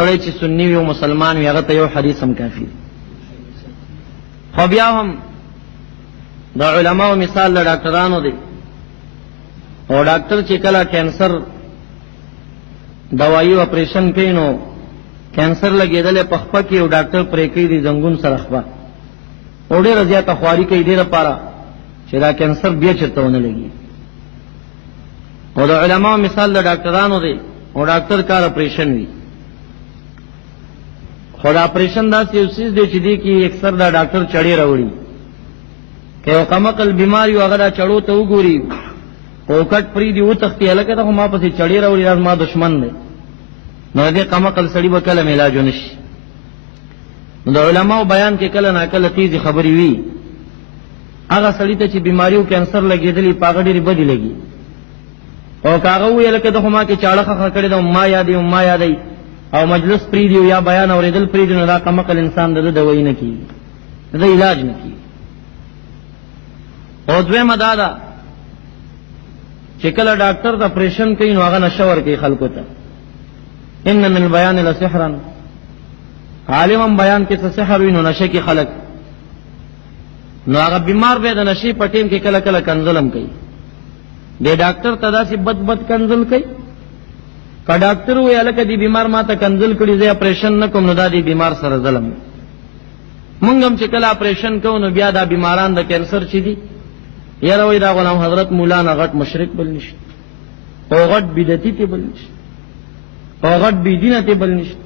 سړی چې سنی وي او مسلمان وي هغه ته یو حدیث هم کافي. خو بیا هم د علماو مثال له ډاکټرانو دی، او ډاکټر چې کله کینسر دوايي اپریشن کوي نو کینسر لګېدلې په خپه کې او ډاکټر پرې کوي د زنګون سره خپه او ډېره زیاته خواري کوي دې لپاره چې دا کینسر بیا چېرته ونه لګي. او د علماو مثال د ډاکټرانو دی، او ډاکټر کار اپریشن وي، خو دا اپریشن داسې یو څیز دی چې دې کې اکثر دا ډاکټر چړې راوړي. که یو کمقل بیمار یو هغه دا چړو ته وګوري او کټ پرېږدي وتښتي، هلکه ته خو ما پسې چړې راوړي، دا زما دشمن دی، نو دې کمقل سړي به کله علاج ونه شي. نو د علماو بیان کې کله ناکله تیزې خبرې وي. هغه سړي ته چې بیماري او کینسر لګېدلي په هغه ډېرې بدې لګي، او که هغه وویل که ته خو ما کې چاړه خښه کړې ده ما یادوي او مجلس پرېږدي او یا بیان اورېدل پرېږدي، نو دا کمقل انسان د ده دوايي نه کېږي، د ده علاج نه کېږي. او دویمه دا ده چې کله ډاکټر د اپریشن کوي نو هغه نشه ورکوي خلکو ته. ان من البیان لسحرا، عالم بیان کې څه سحر وي نو نشه کې خلک، نو هغه بیمار به د نشې په ټیم کې کله کله کنزلم کوي. د ډاکټر ته داسې بد کنزل کوي، که ډاکټر وایي هلکه دې بیمار ما ته کنزل کړي زه اپریشن نه کوم، نو دا دې بیمار سره ظلم. مونږ هم چې کله اپریشن کوو نو بیا دا بیماران د کینسر چې دي یاره وایي دا غلام حضرت مولانا غټ مشرک بل نشي، او غټ بدعتي ته بل نشي، او غټ بېدینه ته بل نشي.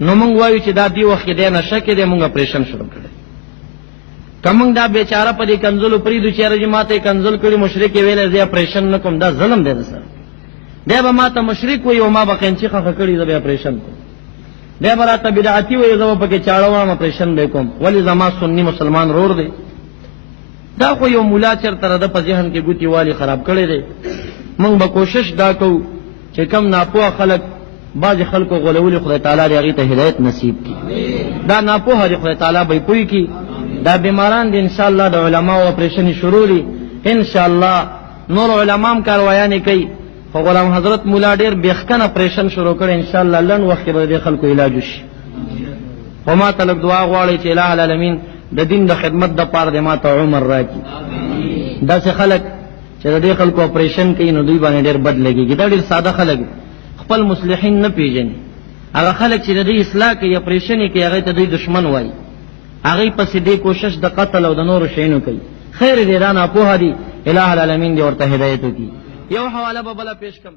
نو مونږ وایو چې دا دې وخت کې دی نشه کې دی، مونږ اپریشن شروع کړی. که مونږ دا بیچاره په دې کنزلو پرېږدو چې یاره چې ما ته یې کنزل کړي مشرک یې ویلی زه اپریشن نه کوم، دا ظلم دی د سره. دی به ما ته مشرک وایي او ما به قینچي خښه کړي زه به اپریشن کوم. دی به راته بدعتي وایي زه به پکې چاړه وړم اپریشن به یې کوم، ولې زما سني مسلمان رور دی. دا خو یو مولا چېرته د په ذهن کې ګوتې والي خراب کړی دی. مونږ به کوشش دا کوو چې کم ناپوه خلک بعضې خلکو غولولي خدای تعالی دې هغې ته هدایت نصیب کړي. دا ناپوهه دې خدای تعالی به یې پوه کړي. دا بیماران دې انشاءالله د علماو اپریشنې شروع دي انشاءالله. نور علما هم کاروایانې کوي، خو غلام حضرت مولا ډېر بېخکن اپریشن شروع کړی، انشاءالله لنډ وخت کې به د دې خلکو علاج وشي. خو ما ته لږ دعا غواړئ چې الٰه العالمین د دین د خدمت دپاره دې ما ته عمر راکړي. داسې خلک چې د دې خلکو اپریشن کوي نو دوی باندې ډېر بد لګېږي. دا ډېر ساده خلک خپل مصلحین نه پېژني. هغه خلک چې د دې اصلاح کوي اپریشن یې کوي هغې ته دوی دشمن وایي، هغې پسې دې کوشش د قتل او د نورو شیانو کوي. خیر دې دا ناپوهه دي، الٰه العالمین دې ورته هدایت وکړي. یو حواله به بله پیش کړم.